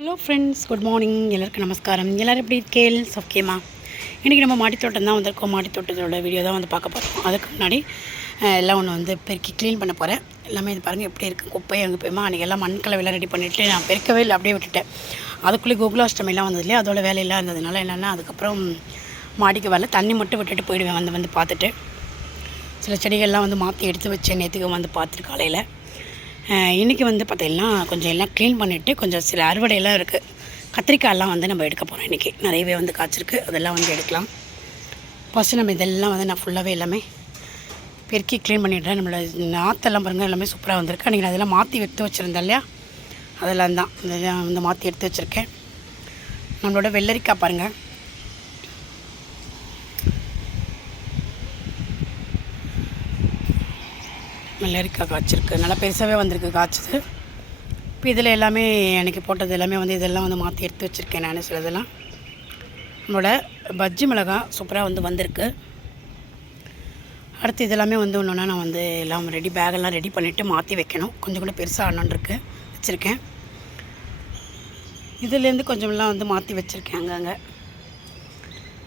Hello friends good morning எல்லாருக்கும் நமஸ்காரம். எல்லோரும் எப்படி கேள் சௌக்கியமா? இன்றைக்கி நம்ம மாடித்தோட்டம் தான் வந்திருக்கோம். மாடித்தோட்டத்தோட வீடியோ தான் வந்து பார்க்க போகிறோம் அதுக்கு முன்னாடி எல்லாம் ஒன்று வந்து பெருக்கி க்ளீன் பண்ண போகிறேன் எல்லாமே இது பாருங்கள் எப்படி இருக்குது குப்பை அங்கே போயுமா அன்றைக்கி எல்லாம் மண் கலவையெல்லாம் ரெடி பண்ணிவிட்டு நான் பெருக்கவே இல்லை அப்படியே விட்டுட்டேன். அதுக்குள்ளே கோகுலாஷ்டமிலாம் வந்தது இல்லையா? அதோட வேலையெல்லாம் இருந்ததுனால என்னென்னா அதுக்கப்புறம் மாடிக்கு வரல. தண்ணி மட்டும் விட்டுட்டு போயிடுவேன் வந்து வந்து பார்த்துட்டு. சில செடிகள்லாம் வந்து மாற்றி எடுத்து வச்சேன். நேற்றுக்கு வந்து பார்த்துட்டு காலையில். இன்றைக்கி வந்து பார்த்தீங்கன்னா கொஞ்சம் எல்லாம் க்ளீன் பண்ணிவிட்டு கொஞ்சம் சில அறுவடையெல்லாம் இருக்குது கத்திரிக்காயெல்லாம் வந்து நம்ம எடுக்க போகிறோம் இன்றைக்கி நிறையவே வந்து காய்ச்சிருக்கு. அதெல்லாம் வந்து எடுக்கலாம். ஃபஸ்ட்டு நம்ம இதெல்லாம் வந்து நான் ஃபுல்லாகவே எல்லாமே பெருக்கி க்ளீன் பண்ணிவிட்டேன் நம்மளோட நாற்றெல்லாம் பாருங்கள் எல்லாமே சூப்பராக வந்திருக்கு. அன்றைக்கி நான் அதெல்லாம் மாற்றி எடுத்து வச்சுருந்தேன் இல்லையா? அதெல்லாம் தான். இதெல்லாம் வந்து மாற்றி எடுத்து வச்சுருக்கேன். நம்மளோட வெள்ளரிக்காய் பாருங்கள் வெள்ளரிக்காய் காய்ச்சிருக்கு. நல்லா பெருசாகவே வந்திருக்கு காய்ச்சது. இப்போ இதில் எல்லாமே எனக்கு போட்டது எல்லாமே வந்து இதெல்லாம் வந்து மாற்றி எடுத்து வச்சுருக்கேன் நான் சிலதெல்லாம். நம்மளோட பஜ்ஜி மிளகாய் சூப்பராக வந்து வந்திருக்கு. அடுத்து இதெல்லாமே வந்து ஒன்று ஒன்றா நான் வந்து எல்லாம் ரெடி பேகெல்லாம் ரெடி பண்ணிவிட்டு மாற்றி வைக்கணும். கொஞ்சம் கூட பெருசாக ஆனோன்ருக்கு வச்சுருக்கேன். இதுலேருந்து கொஞ்சமெல்லாம் வந்து மாற்றி வச்சுருக்கேன் அங்கங்கே.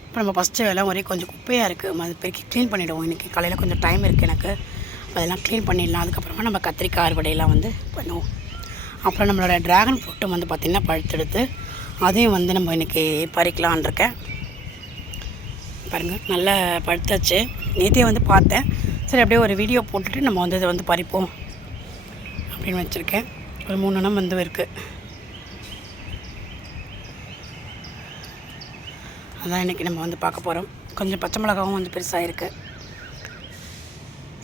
இப்போ நம்ம ஃபஸ்ட்டு எல்லாம் ஒரே கொஞ்சம் குப்பையாக இருக்குது அது பெருக்கி க்ளீன் பண்ணிவிடுவோம் இன்றைக்கி காலையில் கொஞ்சம் டைம் இருக்குது எனக்கு. அதெல்லாம் க்ளீன் பண்ணிடலாம். அதுக்கப்புறமா நம்ம கத்திரிக்காய் அறுவடையெல்லாம் வந்து பண்ணுவோம். அப்புறம் நம்மளோட ட்ராகன் ஃப்ரூட்டும் வந்து பார்த்திங்கன்னா பழுத்தெடுத்து அதையும் வந்து நம்ம இன்றைக்கி பறிக்கலான் இருக்கேன். பாருங்கள் நல்லா பழுத்தாச்சு. நேற்றே வந்து பார்த்தேன். சரி அப்படியே ஒரு வீடியோ போட்டுட்டு நம்ம வந்து இதை வந்து பறிப்போம். அப்படின்னு வச்சுருக்கேன். ஒரு மூணு எண்ணம் வந்து இருக்குது அதான் இன்றைக்கி நம்ம வந்து பார்க்க போகிறோம் கொஞ்சம் பச்சை மிளகாவும் வந்து பெருசாக இருக்குது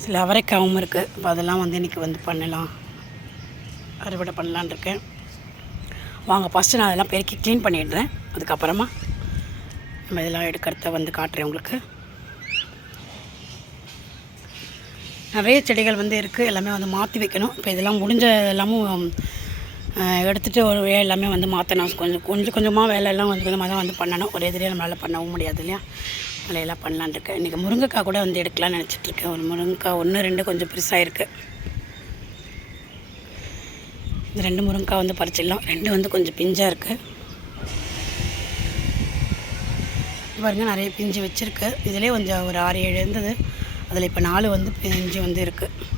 சில அவரைக்காவும் இருக்குது அப்போ அதெல்லாம் வந்து இன்றைக்கி வந்து பண்ணலாம். அறுவடை பண்ணலான்னு இருக்கேன். வாங்க ஃபஸ்ட்டு நான் அதெல்லாம் பெருக்கி க்ளீன் பண்ணிடுறேன். அதுக்கப்புறமா நம்ம இதெல்லாம் எடுக்கிறத வந்து காட்டுறேன் உங்களுக்கு. நிறைய செடிகள் வந்து இருக்குது எல்லாமே வந்து மாற்றி வைக்கணும். இப்போ இதெல்லாம் முடிஞ்ச எல்லாமும் எடுத்துகிட்டு ஒரு வே எல்லாமே வந்து மாற்றணும் கொஞ்சம் கொஞ்சம் கொஞ்சமாக வேலையெல்லாம் கொஞ்சம் கொஞ்சமாக தான் வந்து பண்ணணும். ஒரே இதிலே நம்மளால் பண்ணவும் முடியாது இல்லையா? வேலையெல்லாம் பண்ணலான் இருக்கேன் இன்றைக்கி முருங்கைக்காய் கூட வந்து எடுக்கலாம்னு நினச்சிட்ருக்கேன். ஒரு முருங்கைக்காய் ஒன்று ரெண்டு கொஞ்சம் பெருசாக இருக்குது இந்த ரெண்டு முருங்கைக்காய் வந்து பறிச்சிடலாம். ரெண்டு வந்து கொஞ்சம் பிஞ்சாக இருக்குது பாருங்க நிறைய பிஞ்சு வச்சுருக்கு. இதிலே கொஞ்சம் ஒரு ஆறு ஏழு இருந்தது. அதில் இப்போ நாலு வந்து பிஞ்சு வந்து இருக்குது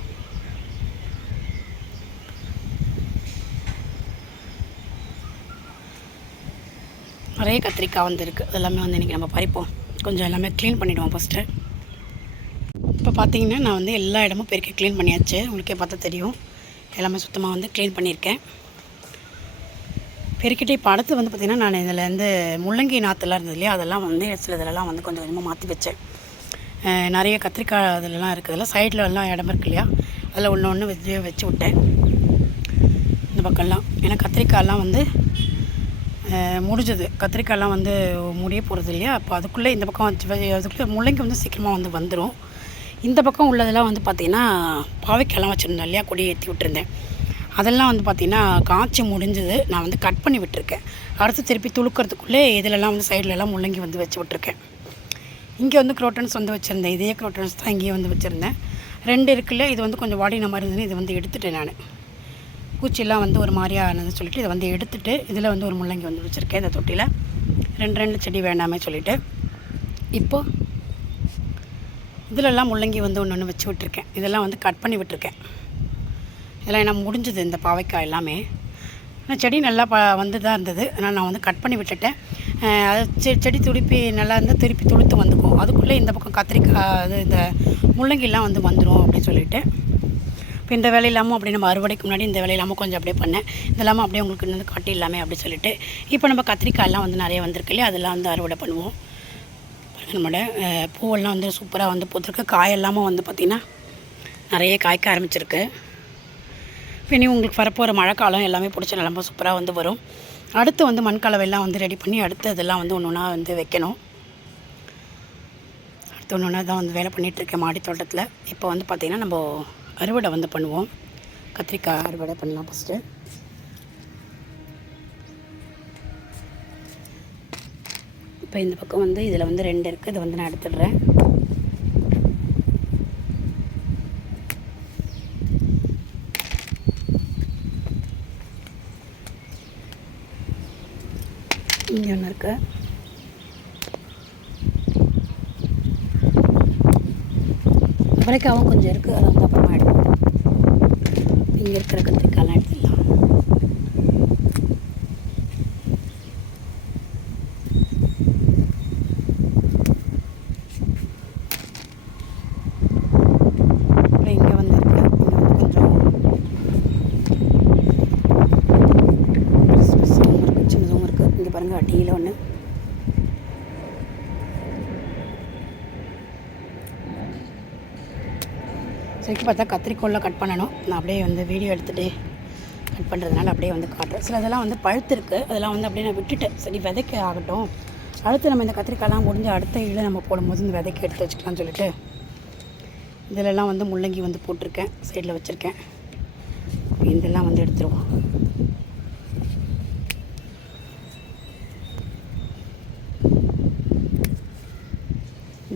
நிறைய கத்திரிக்காய் வந்து இருக்குது அதெல்லாமே வந்து இன்றைக்கி நம்ம பறிப்போம். கொஞ்சம் எல்லாமே க்ளீன் பண்ணிவிடுவோம் ஃபஸ்ட்டு இப்போ பார்த்தீங்கன்னா நான் வந்து எல்லா இடமும் பெருக்கி க்ளீன் பண்ணியாச்சு. உங்களுக்கே பார்த்தா தெரியும். எல்லாமே சுத்தமாக வந்து க்ளீன் பண்ணியிருக்கேன். பெருக்கிட்டே இப்போ அடுத்து வந்து பார்த்திங்கன்னா நான் இதில் வந்து முள்ளங்கி நாற்றுலாம் இருந்தது இல்லையா? அதெல்லாம் வந்து சில இதெல்லாம் வந்து கொஞ்சம் கொஞ்சமாக மாற்றி வச்சேன். நிறைய கத்திரிக்காய் அதிலலாம் இருக்குதுல்ல? சைடில் எல்லாம் இடம் இருக்கு இல்லையா? அதில் ஒன்று ஒன்று வச்சு வச்சு விட்டேன். இந்த பக்கம்லாம். ஏன்னா கத்திரிக்காயெல்லாம் வந்து முடிஞ்சது. கத்திரிக்காயெல்லாம் வந்து முடிய போகிறது இல்லையா? அப்போ அதுக்குள்ளே இந்த பக்கம் வச்சு அதுக்குள்ளே முள்ளங்கி வந்து சீக்கிரமாக வந்து வந்துடும் இந்த பக்கம் உள்ளதெல்லாம் வந்து பார்த்திங்கன்னா பாவைக்காயெல்லாம் வச்சுருந்தேன் இல்லையா? கொடி ஏற்றி விட்டுருந்தேன். அதெல்லாம் வந்து பார்த்திங்கன்னா காய்ச்சி முடிஞ்சது. நான் வந்து கட் பண்ணி விட்டுருக்கேன். அடுத்து திருப்பி துளுக்கிறதுக்குள்ளே இதிலெல்லாம் வந்து சைட்லலாம் முள்ளங்கி வந்து வச்சு விட்ருக்கேன் இங்கே வந்து குரோட்டன்ஸ் வந்து வச்சுருந்தேன். இதே குரோட்டன்ஸ் தான் இங்கேயே வந்து வச்சுருந்தேன். ரெண்டு இருக்குல்ல? இது வந்து கொஞ்சம் வாடின மாதிரி இருந்ததுன்னு இதை வந்து எடுத்துட்டேன் நான். பூச்சியெல்லாம் வந்து ஒரு மாதிரியா ஆனதுன்னு சொல்லிட்டு இதை வந்து எடுத்துட்டு இதில் வந்து ஒரு முள்ளங்கி வந்து வச்சுருக்கேன் இந்த தொட்டியில். ரெண்டு ரெண்டு செடி வேண்டாமே சொல்லிட்டு. இப்போது இதிலெல்லாம் முள்ளங்கி வந்து ஒன்று ஒன்று வச்சு விட்டுருக்கேன். இதெல்லாம் வந்து கட் பண்ணி விட்டுருக்கேன். இதெல்லாம் என்ன முடிஞ்சது இந்த பாவைக்காய் எல்லாமே. ஆனால் செடி நல்லா ப வந்து தான் இருந்தது. ஆனால் நான் வந்து கட் பண்ணி விட்டுட்டேன். அது செ செடி துடிப்பி நல்லா இருந்தால் திருப்பி துளுத்து வந்துக்கும். அதுக்குள்ளே இந்த பக்கம் கத்திரிக்காய் அது இந்த முள்ளங்கிலாம் வந்து வந்துடும் அப்படின்னு சொல்லிட்டு. இப்போ இந்த வேலை இல்லாமல் அப்படி நம்ம அறுவடைக்கு முன்னாடி இந்த வேலை இல்லாமல் கொஞ்சம் அப்படியே பண்ணேன். இதெல்லாமல் அப்படியே உங்களுக்கு வந்து இல்லாமல் அப்படி சொல்லிட்டு. இப்போ நம்ம கத்திரிக்காயெல்லாம் வந்து நிறைய வந்திருக்கு இல்லையா? அதெல்லாம் வந்து அறுவடை பண்ணுவோம். நம்மளோட பூவெல்லாம் வந்து சூப்பராக வந்து பூத்துருக்கு. காயெல்லாமும் வந்து பார்த்திங்கன்னா நிறைய காய்க்க ஆரம்பிச்சிருக்கு. இப்போ இனி உங்களுக்கு வரப்போகிற மழைக்காலம் எல்லாமே பிடிச்ச நிலம்ப சூப்பராக வந்து வரும். அடுத்து வந்து மண் கலவையெல்லாம் வந்து ரெடி பண்ணி அடுத்து இதெல்லாம் வந்து ஒன்று ஒன்றா வந்து வைக்கணும். அடுத்து ஒன்று ஒன்றா தான் வந்து வேலை பண்ணிகிட்ருக்கேன் மாடி தோட்டத்தில். இப்போ வந்து பார்த்திங்கன்னா நம்ம அறுவடை வந்து பண்ணுவோம். கத்திரிக்காய் அறுவடை பண்ணலாம் ஃபஸ்ட்டு இப்போ இந்த பக்கம் வந்து இதில் வந்து ரெண்டு இருக்குது இதை வந்து நான் எடுத்துடுறேன். இங்கே ஒன்று இருக்குது அவரைக்காவும் கொஞ்சம் இருக்குது அதை வந்து அப்புறமா எடுப்போம் இங்கே இருக்கிற கத்திரிக்காயெலாம் எடுத்துடலாம் அப்புறம் இங்கே வந்து இருக்கு இங்கே வந்து கொஞ்சம் பெருசாகவும் இருக்குது சின்னதும் இருக்குது இங்கே பாருங்கள் அடியில் ஒன்று சரிக்கு பார்த்தா கத்திரிக்கோலில் கட் பண்ணணும். நான் அப்படியே வந்து வீடியோ எடுத்துகிட்டு கட் பண்ணுறதுனால அப்படியே வந்து காட்டுறேன். சில இதெல்லாம் வந்து பழுத்திருக்கு அதெல்லாம் வந்து அப்படியே நான் விட்டுட்டேன் சரி விதைக்க ஆகட்டும். அடுத்து நம்ம இந்த கத்திரிக்காய்லாம் முடிஞ்சு அடுத்த இழு நம்ம போடும்போது இந்த விதைக்கு எடுத்து வச்சுக்கலாம்னு சொல்லிட்டு இதிலெல்லாம் வந்து முள்ளங்கி வந்து போட்டிருக்கேன். சைடில் வச்சுருக்கேன். இதெல்லாம் வந்து எடுத்துருவோம்.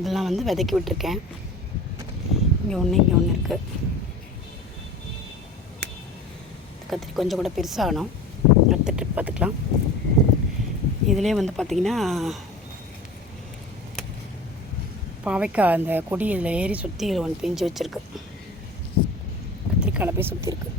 இதெல்லாம் வந்து விதைக்கி விட்டுருக்கேன். இங்கே ஒன்று இங்கே ஒன்று இருக்குது கத்திரி கொஞ்சம் கூட பெருசாகணும். அடுத்த ட்ரிப் பார்த்துக்கலாம். இதிலே வந்து பார்த்திங்கன்னா பாவைக்காய் அந்த கொடி இதில் ஏறி சுற்றி ஒன்று பிஞ்சு வச்சுருக்கு. கத்திரிக்காயில் போய் சுற்றி இருக்கு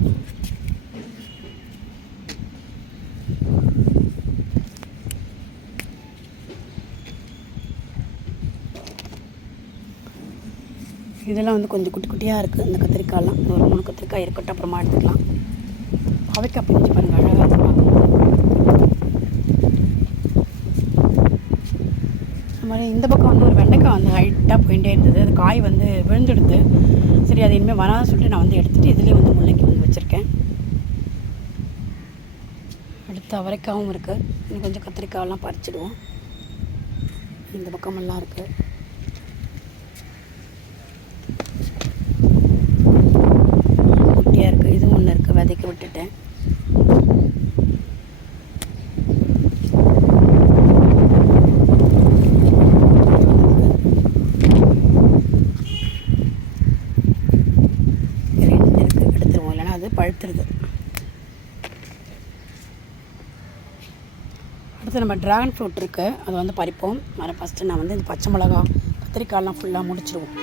இதெல்லாம் வந்து கொஞ்சம் குட்டி குட்டியாக இருக்குது இந்த கத்திரிக்காய்லாம். இந்த ஒரு மூணு கத்திரிக்காய் இருக்கட்டும். அப்புறமா எடுத்துக்கலாம். பாவைக்காய் பிரிஞ்சு பாருங்கள் அழகாக இருக்கு அது மாதிரி இந்த பக்கம் வந்து ஒரு வெண்டைக்காய் வந்து ஹைட்டாக போயிட்டே இருந்தது. அது காய் வந்து விழுந்துடுது. சரி அது இனிமேல் வராது சொல்லிட்டு நான் வந்து எடுத்துகிட்டு இதுலேயே வந்து முள்ளங்கி வந்து வச்சுருக்கேன். அடுத்து அவரைக்காவும் இருக்குது இன்னும் கொஞ்சம் கத்திரிக்காயெல்லாம் பறிச்சிடுவோம். இந்த பக்கமெல்லாம் இருக்குது குட்டியாக இருக்குது இதுவும் ஒன்று இருக்குது விதைக்க விட்டுட்டேன் ரெண்டு இருக்குது எடுத்துருவோம் இல்லைன்னா அது பழுத்துருது அடுத்து நம்ம ட்ராகன் ஃப்ரூட் இருக்குது அதை வந்து பறிப்போம். வர ஃபஸ்ட்டு நான் வந்து இந்த பச்சை மிளகா கத்திரிக்காய்லாம் ஃபுல்லாக முடிச்சிருவோம்.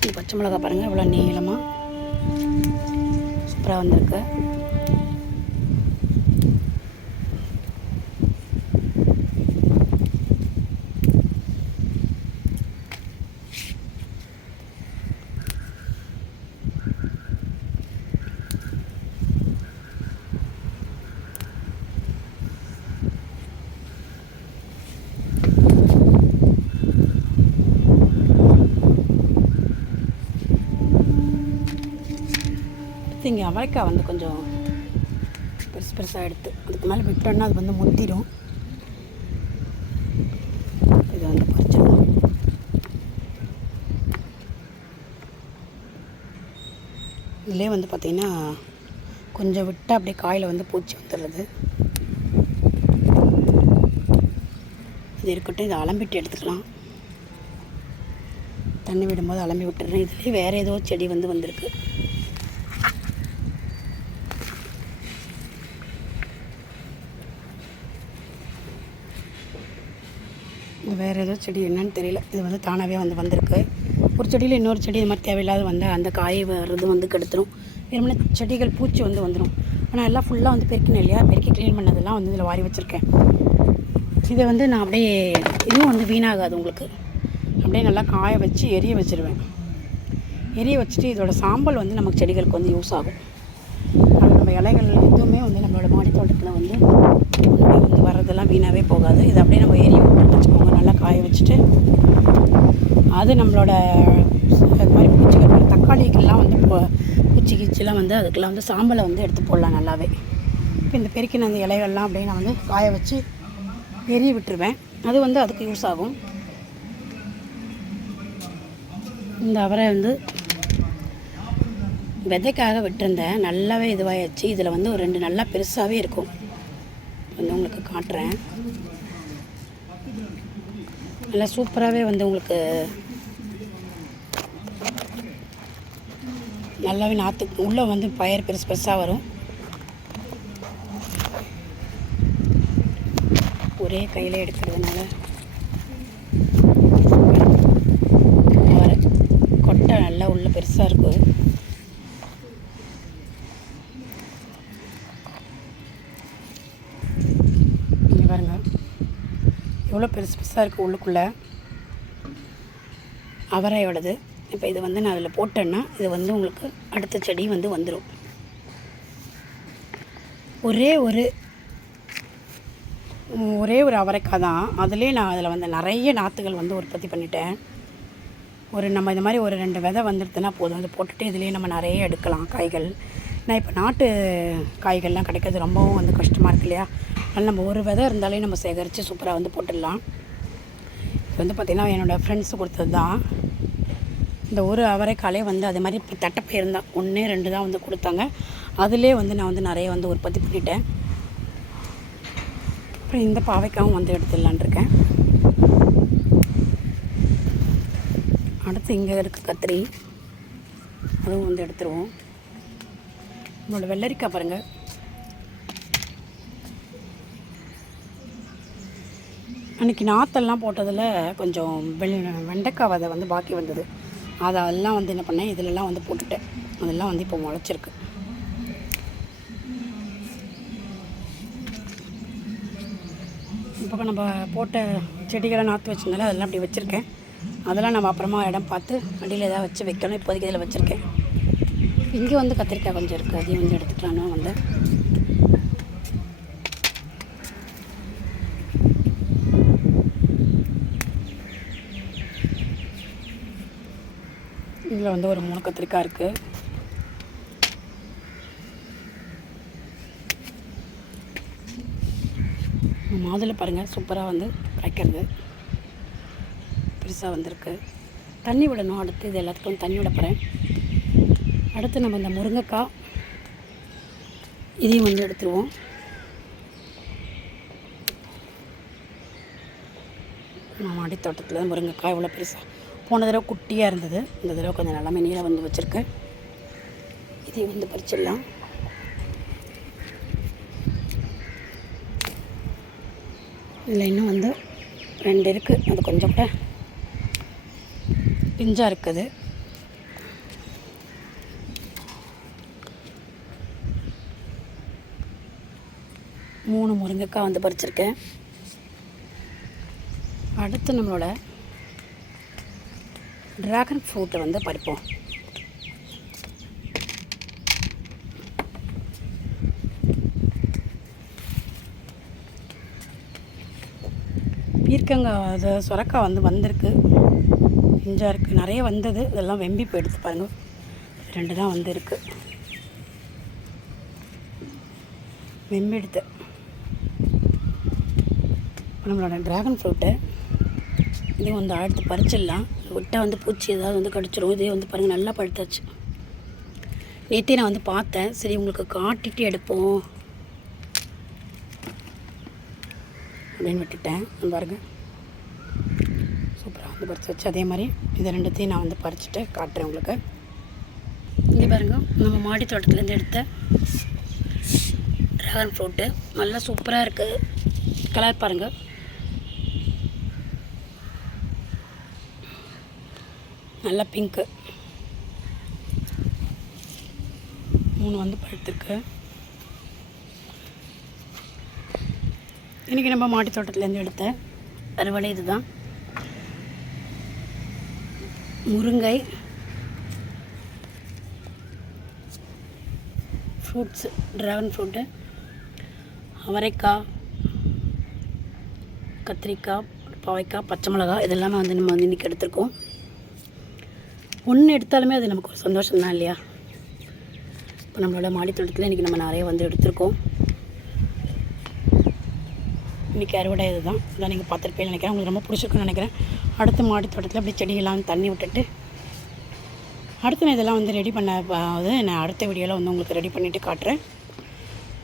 இந்த பச்சை மிளகா பாருங்கள் இவ்வளோ நீளமாக சூப்பராக வந்திருக்கு. அடுத்து இங்கே அவரைக்காய் வந்து கொஞ்சம் பெருசு பெருசாக எடுத்து அதுக்கு மேலே விட்டோன்னா அது வந்து முத்திடும். இதை வந்து பறிச்சிடலாம் இதுலேயே வந்து பார்த்திங்கன்னா கொஞ்சம் விட்டால் அப்படியே காயில் வந்து பூச்சி வந்துடுறது. இது இருக்கட்டும் இதை அலம்பிட்டு எடுத்துக்கலாம். தண்ணி விடும்போது அலம்பி விட்டுறேன் இதுலேயே வேறு ஏதோ செடி வந்து வந்திருக்கு இது வேறு ஏதோ செடி என்னன்னு தெரியல. இது வந்து தானாகவே வந்து வந்திருக்கு. ஒரு செடியில் இன்னொரு செடி இது மாதிரி தேவையில்லாத வந்து அந்த காய் வர்றது வந்து கெடுத்துரும். வெறுமனே செடிகள் பூச்சி வந்து வந்துடும் ஆனால் எல்லாம் ஃபுல்லாக வந்து பெருக்கினேன் இல்லையா? பெருக்கி க்ளீன் பண்ணதெல்லாம் வந்து இதில் வாரி வச்சுருக்கேன். இதை வந்து நான் அப்படியே இதுவும் வந்து வீணாகாது உங்களுக்கு. அப்படியே நல்லா காய வச்சு எரிய வச்சுருவேன். எரிய வச்சுட்டு இதோட சாம்பல் வந்து நமக்கு செடிகளுக்கு வந்து யூஸ் ஆகும். அது நம்ம இலைகள் எதுவுமே வந்து நம்மளோட மாடி தோட்டத்தில் வந்து வந்து வர்றதெல்லாம் வீணாகவே போகாது. இது அப்படியே நம்ம எரிய காய வச்சுட்டு அது நம்மளோட அது மாதிரி பூச்சிகள் தக்காளிக்கெல்லாம் வந்து பூ- பூச்சி கீச்சிலாம் வந்து அதுக்கெல்லாம் வந்து சாம்பலை வந்து எடுத்து போடலாம் நல்லாவே. இப்போ இந்த பெருக்கின அந்த இலைகள்லாம் அப்படியே நான் வந்து காய வச்சு எரிய விட்டுருவேன். அது வந்து அதுக்கு யூஸ் ஆகும். இந்த அவரை வந்து விதைக்காக விட்டுருந்தேன். நல்லாவே இதுவாகிடுச்சு இதில் வந்து ஒரு ரெண்டு நல்லா பெருசாகவே இருக்கும். வந்து உங்களுக்கு காட்டுறேன். நல்லா சூப்பராகவே வந்து உங்களுக்கு நல்லாவே நாற்று உள்ளே வந்து பயிர் பெருசு பெருசாக வரும். ஒரே கையில் எடுக்கிறதுனால. கொட்டை நல்லா உள்ளே பெருசாக இருக்கும் எவ்வளோ பெருசு பெருசாக இருக்குது உள்ளுக்குள்ளே? அவரையோடது. இப்போ இது வந்து நான் அதில் போட்டேன்னா இது வந்து உங்களுக்கு அடுத்த செடி வந்து வந்துடும் ஒரே ஒரு ஒரே ஒரு அவரைக்காய் தான். அதிலே நான் அதில் வந்து நிறைய நாற்றுகள் வந்து உற்பத்தி பண்ணிட்டேன். ஒரு நம்ம இந்த மாதிரி ஒரு ரெண்டு விதை வந்துடுதுன்னா போதும். அதை போட்டுட்டு இதுலேயே நம்ம நிறைய எடுக்கலாம் காய்கள். நான் இப்போ நாட்டு காய்கள்லாம் கிடைக்கிறது ரொம்பவும் வந்து கஷ்டமாக இருக்கு இல்லையா? அதனால் நம்ம ஒரு விதை இருந்தாலே நம்ம சேகரித்து சூப்பராக வந்து போட்டுடலாம். இது வந்து பார்த்திங்கன்னா என்னோடய ஃப்ரெண்ட்ஸ் கொடுத்தது தான். இந்த ஒரு அவரைக்காலே வந்து அதே மாதிரி இப்போ தட்டைப்பயிர் தான். ஒன்றே ரெண்டு தான் வந்து கொடுத்தாங்க. அதிலே வந்து நான் வந்து நிறைய வந்து உற்பத்தி பண்ணிட்டேன். அப்புறம் இந்த பாவைக்காவும் வந்து எடுத்துடலான் இருக்கேன். அடுத்து இங்கே இருக்க கத்திரி. அதுவும் வந்து எடுத்துருவோம். நம்மளோட வெள்ளரிக்காய் பாருங்கள் அன்றைக்கி நாற்றெல்லாம் போட்டதில் கொஞ்சம் வெள் வெண்டைக்காய் விதை வந்து பாக்கி வந்தது. அதெல்லாம் வந்து என்ன பண்ணேன் இதிலெல்லாம் வந்து போட்டுட்டேன். அதெல்லாம் வந்து இப்போ முளைச்சிருக்கு. இப்போ நம்ம போட்ட செடிகளை நாற்று வச்சுருந்தால அதெல்லாம் அப்படி வச்சுருக்கேன். அதெல்லாம் நம்ம அப்புறமா இடம் பார்த்து அடியில் எதாவது வச்சு வைக்கணும். இப்போதைக்கு இதில் வச்சுருக்கேன். இங்கே வந்து கத்திரிக்காய் கொஞ்சம் இருக்குது அதையும் வந்து எடுத்துக்கலான்னு வந்து இதில் வந்து ஒரு மூணு கத்திரிக்காய் இருக்குது மாதுளை பாருங்கள் சூப்பராக வந்து காய்க்கிறது பெருசாக வந்திருக்கு. தண்ணி விடணும். அடுத்து இது எல்லாத்துக்கும் தண்ணி விட போகிறேன் அடுத்து நம்ம இந்த முருங்கைக்காய் இதையும் வந்து எடுத்துருவோம். நம்ம அடித்தோட்டத்தில் முருங்கைக்காய் இவ்வளோ பெருசாக போன தடவை குட்டியாக இருந்தது. இந்த தடவை கொஞ்சம் நல்லாமே நீராக வந்து வச்சுருக்கேன். இதையும் வந்து பறிச்சிடலாம். இதில் இன்னும் வந்து ரெண்டு இருக்குது அது கொஞ்சம் கூட பிஞ்சாக இருக்குது. மூணு முருங்கைக்காய் வந்து பறிச்சிருக்கேன். அடுத்து நம்மளோட ட்ராகன் ஃப்ரூட்டை வந்து பறிப்போம். பீர்க்கங்காய் அது சுரக்காய் வந்து வந்திருக்கு. இஞ்சா இருக்குது நிறைய வந்தது. இதெல்லாம் வெம்பி போயிடுச்சு பாருங்கள் ரெண்டு தான் வந்திருக்கு. வெம்பி நம்மளோட ட்ராகன் ஃப்ரூட்டு இதையும் வந்து அடுத்து பறிச்சிடலாம். விட்டால் வந்து பூச்சி ஏதாவது வந்து கடிச்சிடும் இதே வந்து பாருங்கள் நல்லா பழுத்தாச்சு. நேற்றே நான் வந்து பார்த்தேன். சரி உங்களுக்கு காட்டிட்டு எடுப்போம். அப்படின்னு விட்டுட்டேன். பாருங்கள் பாருங்க. சூப்பராக வந்து பறித்து வச்சு அதே மாதிரி இதை ரெண்டுத்தையும் நான் வந்து பறிச்சுட்டு காட்டுறேன் உங்களுக்கு. இங்கே பாருங்க நம்ம மாடி தோட்டத்துலேருந்து எடுத்த ட்ராகன் ஃப்ரூட்டு நல்லா சூப்பராக இருக்குது கலர் பாருங்கள் நல்லா பிங்க்கு மூணு வந்து பழுத்துருக்கு. இன்றைக்கி நம்ம மாட்டி தோட்டத்துலேருந்து எடுத்த அறுவடை இதுதான். முருங்கை ஃப்ரூட்ஸு ட்ராகன் ஃப்ரூட்டு அவரைக்காய் கத்திரிக்காய் பாவைக்காய் பச்சை மிளகாய் இதெல்லாமே வந்து நம்ம வந்து இன்றைக்கி எடுத்திருக்கோம். ஒன்று எடுத்தாலுமே அது நமக்கு ஒரு சந்தோஷம் தான் இல்லையா? இப்போ நம்மளோட மாடித்தோட்டத்தில் இன்றைக்கி நம்ம நிறைய வந்து எடுத்திருக்கோம். இன்றைக்கி அறுவடை இது தான் இதான் நீங்கள் பார்த்துருப்பேன்னு நினைக்கிறேன். உங்களுக்கு ரொம்ப பிடிச்சிருக்குன்னு நினைக்கிறேன். அடுத்த மாடி தோட்டத்தில் அப்படியே செடியெல்லாம் தண்ணி விட்டுட்டு அடுத்து நான் இதெல்லாம் வந்து ரெடி பண்ண அதாவது நான் அடுத்த வீடியோவில் வந்து உங்களுக்கு ரெடி பண்ணிவிட்டு காட்டுறேன்.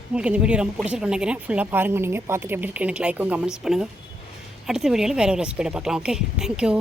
உங்களுக்கு இந்த வீடியோ ரொம்ப பிடிச்சிருக்குன்னு நினைக்கிறேன். ஃபுல்லாக பாருங்கள் நீங்கள் பார்த்துட்டு எப்படி இருக்கு. எனக்கு லைக்கும் கமெண்ட்ஸ் பண்ணுங்கள் அடுத்த வீடியோவில் வேறு ஒரு ரெசிபியோட பார்க்கலாம். Okay thank you